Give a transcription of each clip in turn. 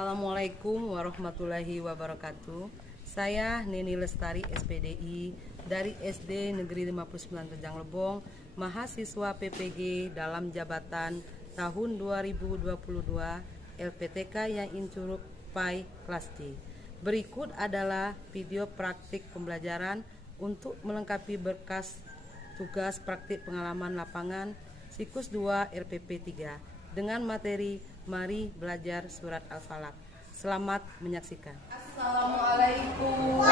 Assalamualaikum warahmatullahi wabarakatuh. Saya Neni Lestari SPDI dari SD Negeri 59 Rejang Lebong, mahasiswa PPG dalam jabatan tahun 2022 LPTK yang Incurup PAI kelas D. Berikut adalah video praktik pembelajaran untuk melengkapi berkas tugas praktik pengalaman lapangan Sikus 2 RPP 3 dengan materi Mari Belajar Surat Al-Falaq. Selamat menyaksikan. Assalamualaikum.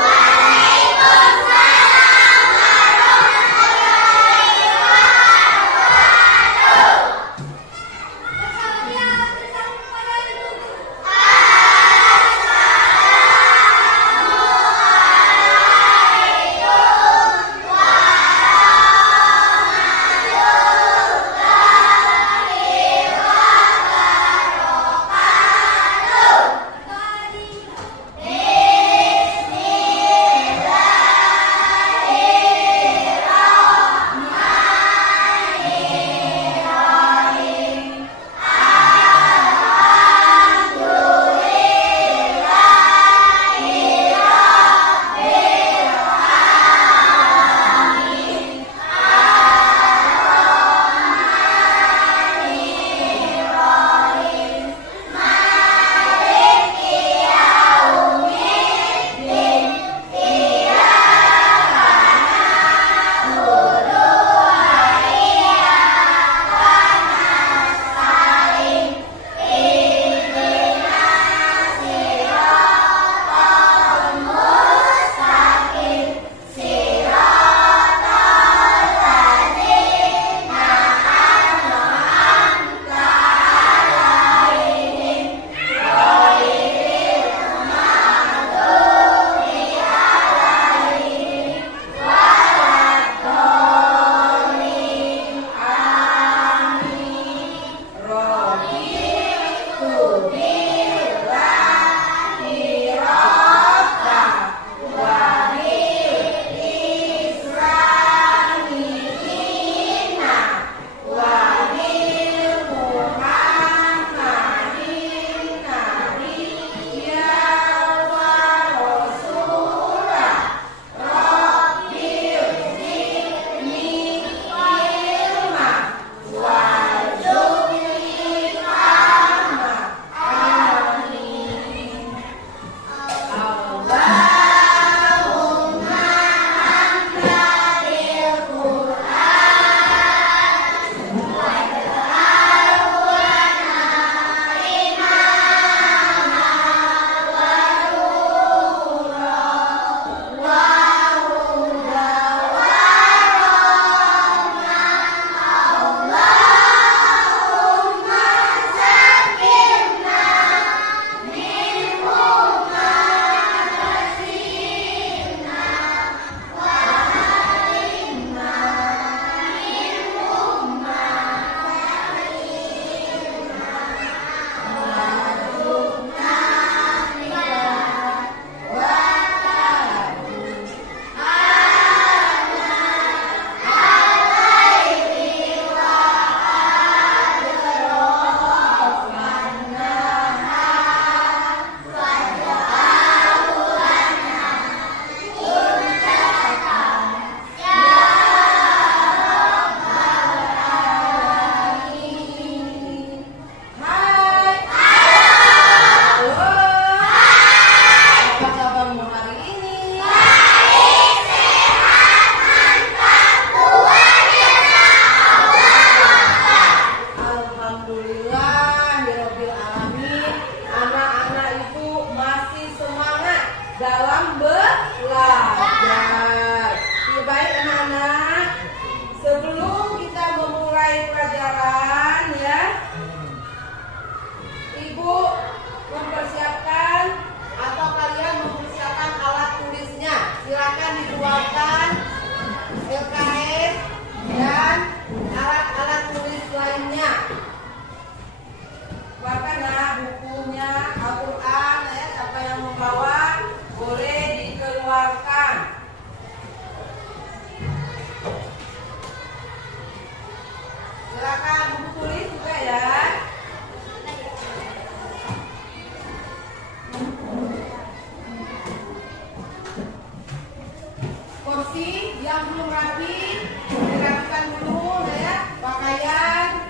Osi yang belum rapi dirapikan dulu ya. Pakaiannya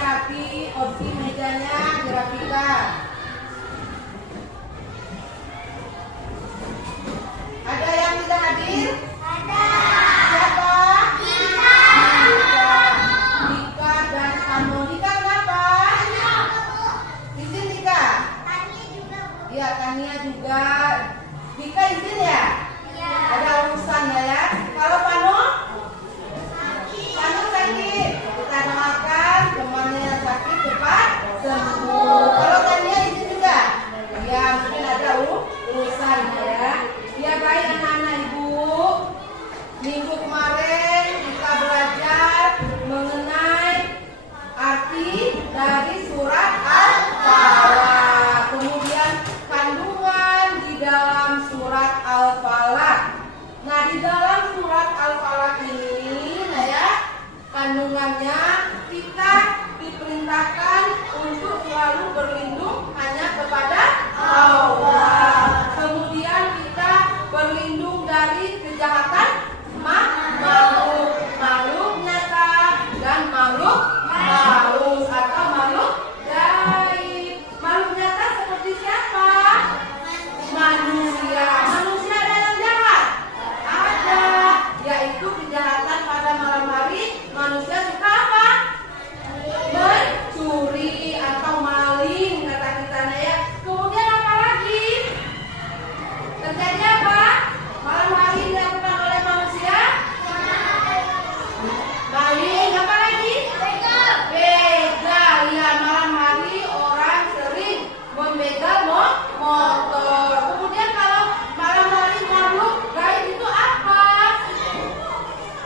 rapi, Osi mejanya dirapikan. Ada yang tidak hadir? Ada. Siapa? Dika. Dika dan Kano. Dika kenapa? Izin Dika? Tania juga, Bu. Iya, Tania juga. Dika izin ya? Iya. Ada urusan ya? Kalau Pano? Pano sakit. Kita doakan temannya yang sakit cepat sembuh. Kalau Tania izin juga? Iya, mungkin ada urusan ya. Ya baik anak-anak Ibu. Minggu kemarin kita belajar mengenai arti dari surat Al-Falaq. Kemudian kandungan di dalam surat Al-Falaq. Nah, di dalam surat Al-Falaq ini, nah ya, kandungannya kita diperintahkan untuk selalu berlindung hanya kepada Allah. Kemudian kita berlindung dari kejahatan makhluk nyata dan makhluk halus atau makhluk gaib. Makhluk nyata seperti siapa? Manusia. Manusia ada yang jahat? Ada. Yaitu kejahatan pada malam hari. Manusia suka apa? Mencuri atau maling kata kita ya. Kemudian apa lagi? Terjadi apa? Malam hari dilakukan oleh manusia? Maling. Apa lagi? Begal. Ya, malam hari orang sering membegal motor. Kemudian kalau malam hari makhluk gaib itu apa?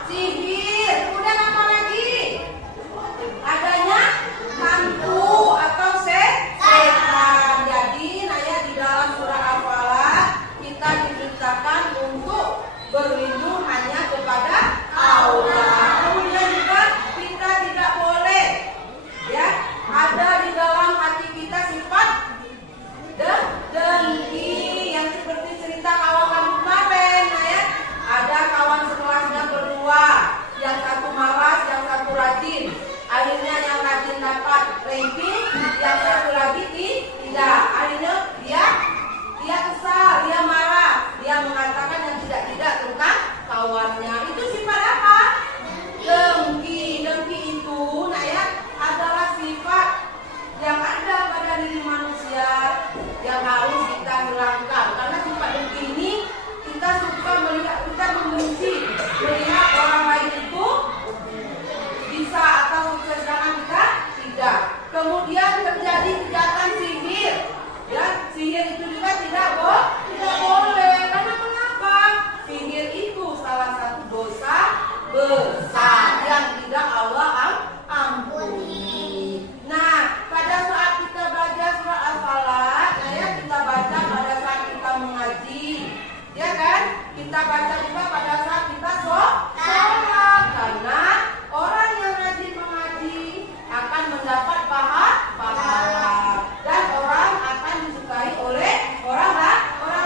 Sihir. Kemudian apa lagi? Adanya hantu atau setan. Jadi, Naya di dalam surah Al-Falaq kita diperintahkan untuk berlindung hanya kepada Allah. Kemudian juga kita tidak boleh ya ada di dalam hati kita sifat dengki yang seperti cerita kawan kemarin ya. Ada kawan sekelasnya berdua, yang satu malas, yang satu rajin. Akhirnya yang rajin dapat ranking, yang satu lagi tidak. Akhirnya dia kesal, dia marah, dia mengatakan yang tidak tentang kawannya. Itu sifat apa? Dengki. Dengki itu, nah ya, adalah sifat yang ada pada diri manusia yang harus kita hilangkan. Karena sifat dengki ini kita suka melihat, kita membenci melihat orang lain itu bisa atau sukses dengan kita tidak. Kemudian terjadi kejahatan sihir. Ya, sihir itu juga tidak boleh. Karena mengapa? Sihir itu salah satu dosa besar yang tidak Allah ampuni. Nah, pada saat kita belajar surah Al-Falaq, ya kita baca pada saat kita mengaji, ya kan? Kita baca juga pada saat kita sholat. Karena orang yang rajin mengaji akan mendapat pahala dan orang akan disukai oleh orang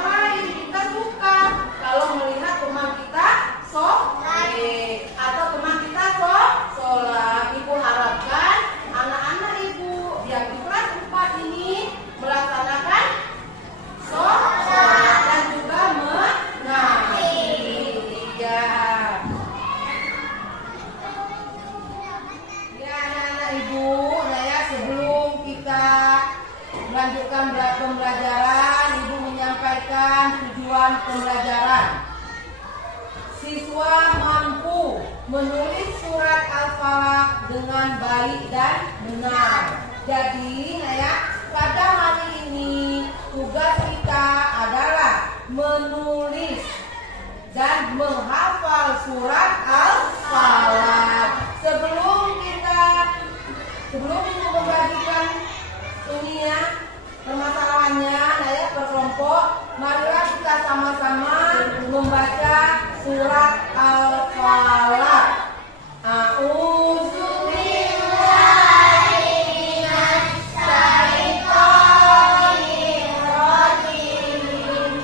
lain. Kita suka kalau melihat teman kita atau teman kita sholat. Ibu harapkan anak-anak Ibu yang di kelas 4 ini melaksanakan sholat dan juga mengaji. Ya. Ya, anak-anak Ibu, saya sebelum kita melanjutkan pembelajaran, Ibu menyampaikan tujuan pembelajaran. Siswa mampu menulis surat Al-Falaq dengan baik dan benar. Jadi, ya, pada hari ini tugas kita adalah menulis dan menghafal surat Al-Falaq. Sebelum Ibu membagikan ini ya permasalahannya, ya per kelompok, marilah kita sama-sama membaca surat Al-Falaq. A'udzu billahi minasy syaithanir rajim.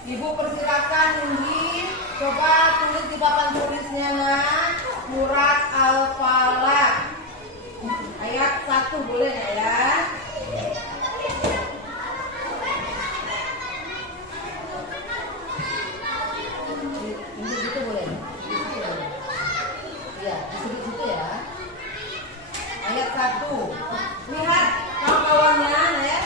Ibu persilakan Nindi, coba tulis di papan tulisnya nak. Surat Al-Falaq ayat 1 boleh ya? Ini gitu boleh? Ya, di situ ya. Ayat 1. Lihat kawan-kawannya ya.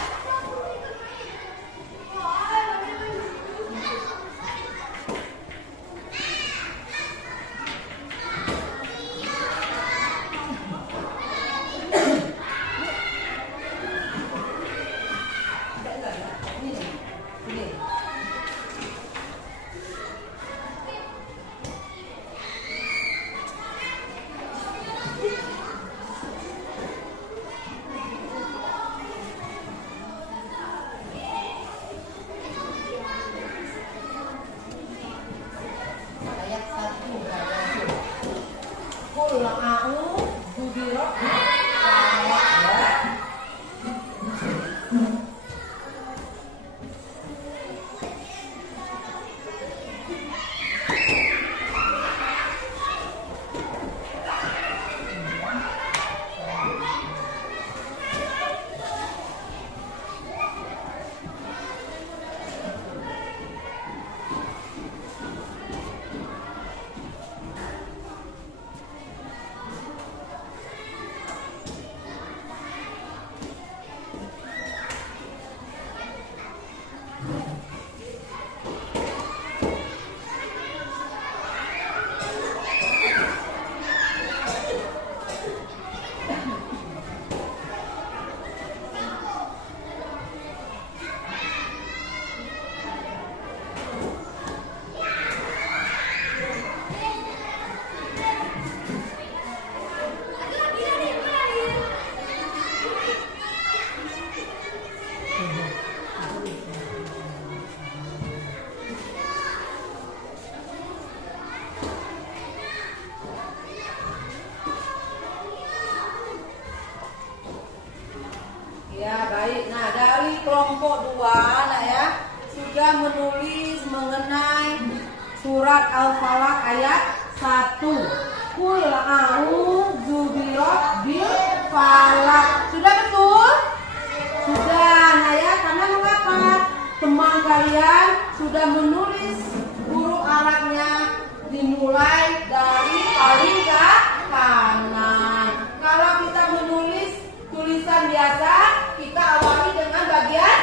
Ya baik, nah dari kelompok 2 nah ya sudah menulis mengenai surat Al-Falaq ayat 1. Qul a'udzu birabbil falaq. Sudah betul? Sudah, nah ya, karena mengapa? Teman kalian sudah menulis huruf Arabnya dimulai dari paling ke kanan. Kalau kita menulis tulisan biasa, kita awali dengan bagian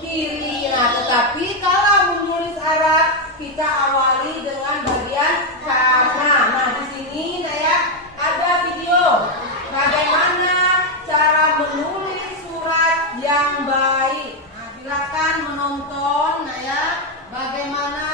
kiri. Nah, tetapi kalau menulis Arab, kita awali dengan bagian kanan. Nah, di sini nah ya, ada video bagaimana cara menulis surat yang baik. Nah, silakan menonton nah ya, bagaimana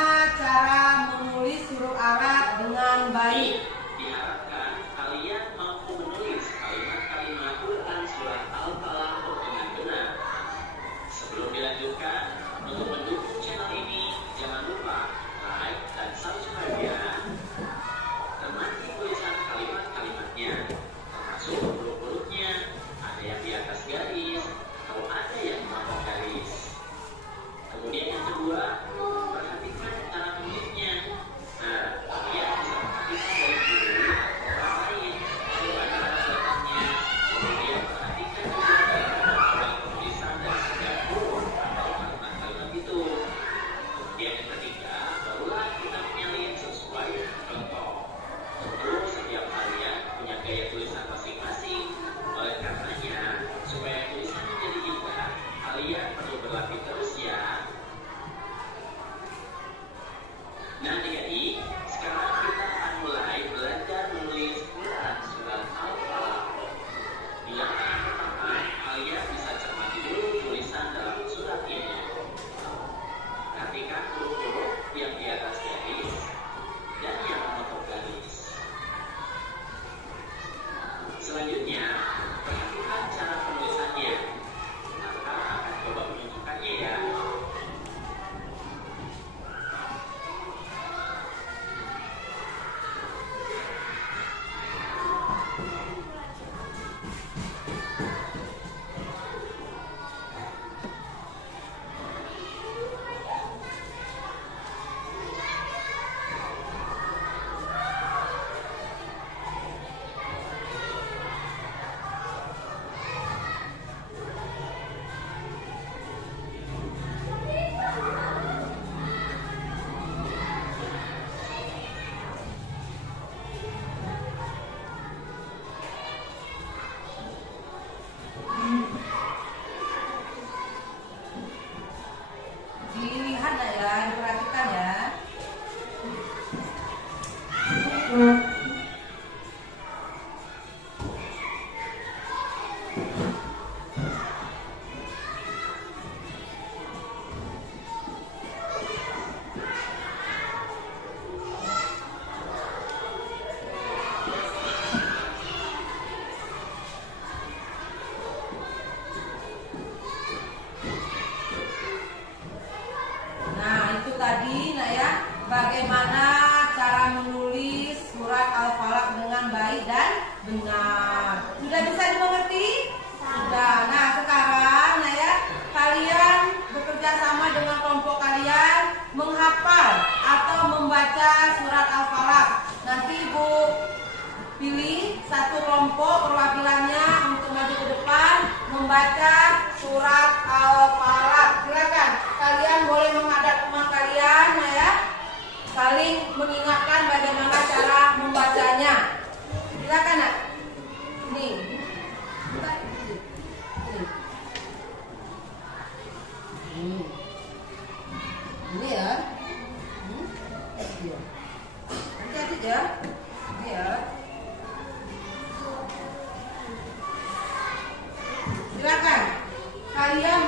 tadi, nah ya, bagaimana cara menulis surat Al-Falaq dengan baik dan benar. Sudah bisa dimengerti? Sudah. Nah, sekarang, nah ya, kalian bekerja sama dengan kelompok kalian menghafal atau membaca surat Al-Falaq. Nanti Ibu pilih satu kelompok perwakilannya untuk maju ke depan membaca surat Al-Falaq. Silakan, kalian boleh menghadap teman kalian, ya, saling mengingatkan bagaimana cara membacanya. Silakan, Nak. Nih. Ini ya. Hati-hati ya. Ini ya. Silakan kalian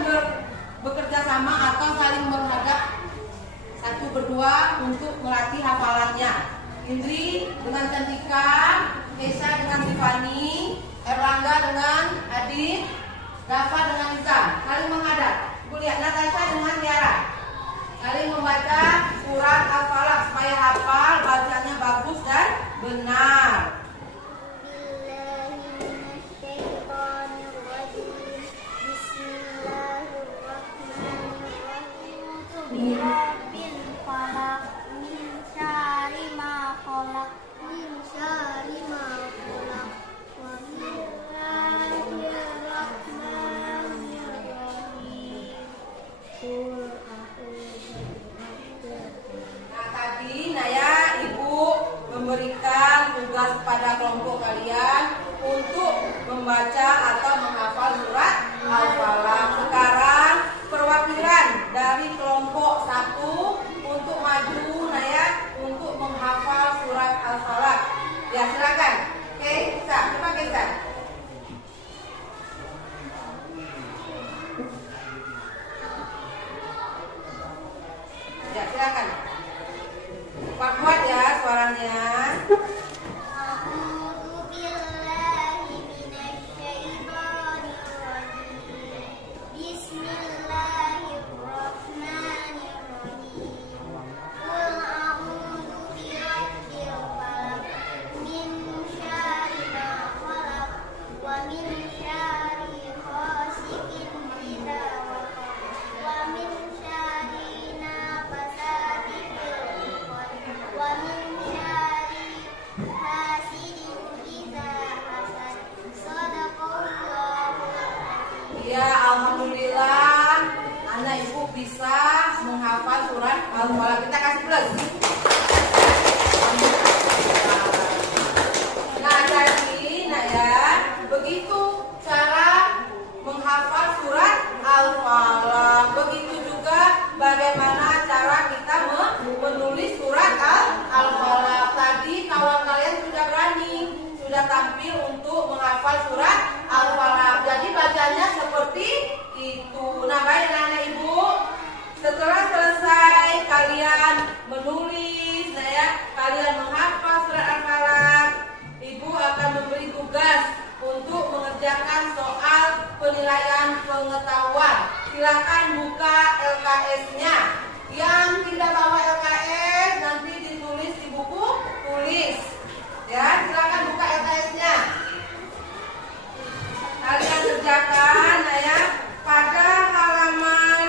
bekerja sama atau saling menghadap satu berdua untuk melatih hafalannya. Indri dengan Cantika, Esa dengan Tiffany, Erlangga dengan Adit, Dafa dengan Izam. Saling menghadap. Lihat Natasha dengan Tiara. Saling membaca surat Al-Falaq supaya hafal, bacanya bagus dan benar. Memberikan tugas kepada kelompok kalian untuk membaca atau menghafal surat Al-Falaq. Sekarang perwakilan dari kelompok 1 untuk maju, Naya, untuk menghafal surat Al-Falaq. Ya, silakan. Oke, bisa. Coba kita. Ya, silakan. Kuat ya suaranya. Ya, alhamdulillah anak ibu bisa menghafal surat Al-Falaq. Kita kasih plus. Nah, jadi, nah ya, begitu cara menghafal surat Al-Falaq. Begitu juga bagaimana cara kita menulis surat Al-Falaq. Tadi kawan kalian sudah berani, sudah tampil untuk menghafal surat Al-Falaq. Jadi bacanya seperti itu. Nah, baik anak ibu, setelah selesai kalian menulis, nah ya, kalian menghafal surat Al-Falaq, ibu akan memberi tugas untuk mengerjakan soal penilaian pengetahuan. Silakan buka LKS-nya. Yang tidak bawa LKS nanti ditulis di buku tulis. Ya, silakan buka LKS-nya. Kalian kerjakan, nah ya, pada halaman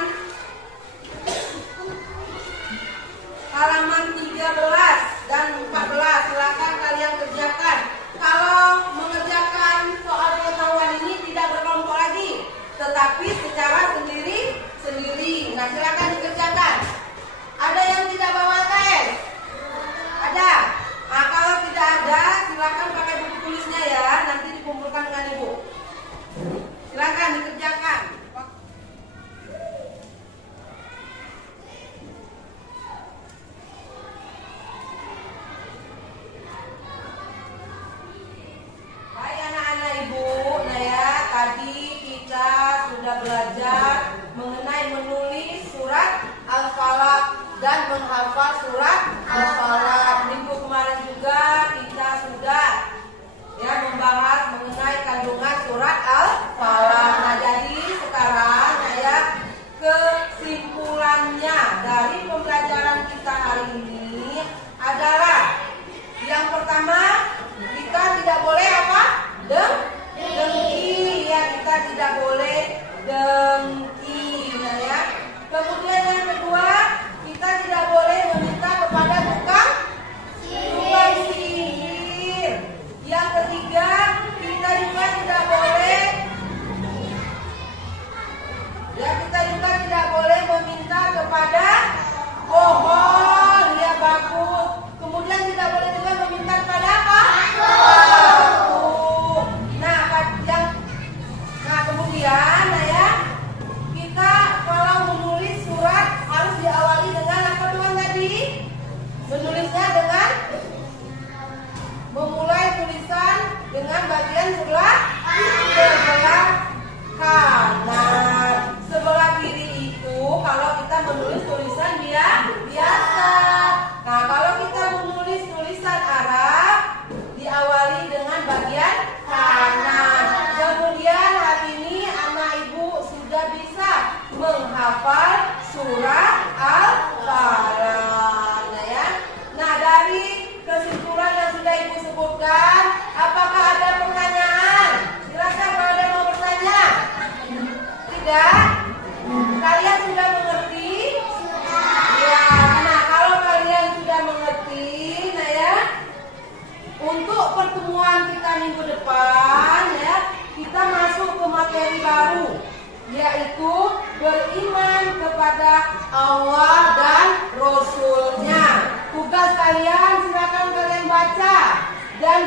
13 dan 14. Silakan kalian kerjakan. Kalau mengerjakan soal pengetahuan ini tidak berkelompok lagi, tetapi secara sendiri-sendiri. Nah, silakan dikerjakan. Ada yang tidak bawa LKS? Ada. Nah, kalau tidak ada, silakan pakai buku tulisnya ya. Nanti dikumpulkan dengan ibu. Silakan dikerjakan. Baik anak-anak ibu, nah ya, tadi kita sudah belajar mengenai menulis surat Al-Falaq dan menghafal surat Al-Falaq. Minggu kemarin juga kita sudah ya membahas mengenai kandungan surat Al-Falaq. Nah, jadi sekarang nah ya, kesimpulannya dari pembelajaran kepada tukang sihir. Yang ketiga, kita juga tidak boleh meminta kepada pohon, ya bagus. Kemudian tidak boleh juga meminta kepada apa? Batu. Nah kemudian ya, kita kalau menulis surat harus diawali dengan apa Tuhan tadi? Menulisnya dengan memulai tulisan dengan bagian sebelah kanan. Sebelah kiri itu kalau kita menulis tulisan biasa. Nah, kalau kita menulis tulisan Arab diawali dengan bagian kanan. Kemudian hari ini anak ibu sudah bisa menghafal surah Al-Falaq ya. Nah, dari kesimpulan yang sudah ibu sebutkan, apakah ada pertanyaan? Silakan kalau ada yang mau bertanya. Tidak? Kalian sudah mengerti? Ya. Nah, kalau kalian sudah mengerti, nah ya, untuk pertemuan kita minggu depan ya, kita masuk ke materi baru, yaitu beriman kepada Allah dan Rasul-Nya. Tugas kalian silakan kalian baca dan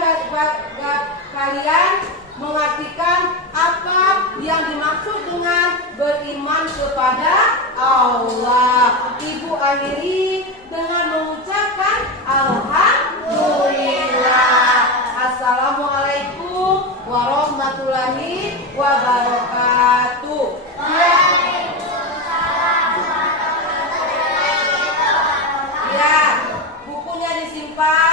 kalian mengartikan apa yang dimaksud dengan beriman kepada Allah. Ibu akhiri dengan mengucapkan Alhamdulillah. Assalamualaikum warahmatullahi wabarakatuh. Ya, bukunya disimpan.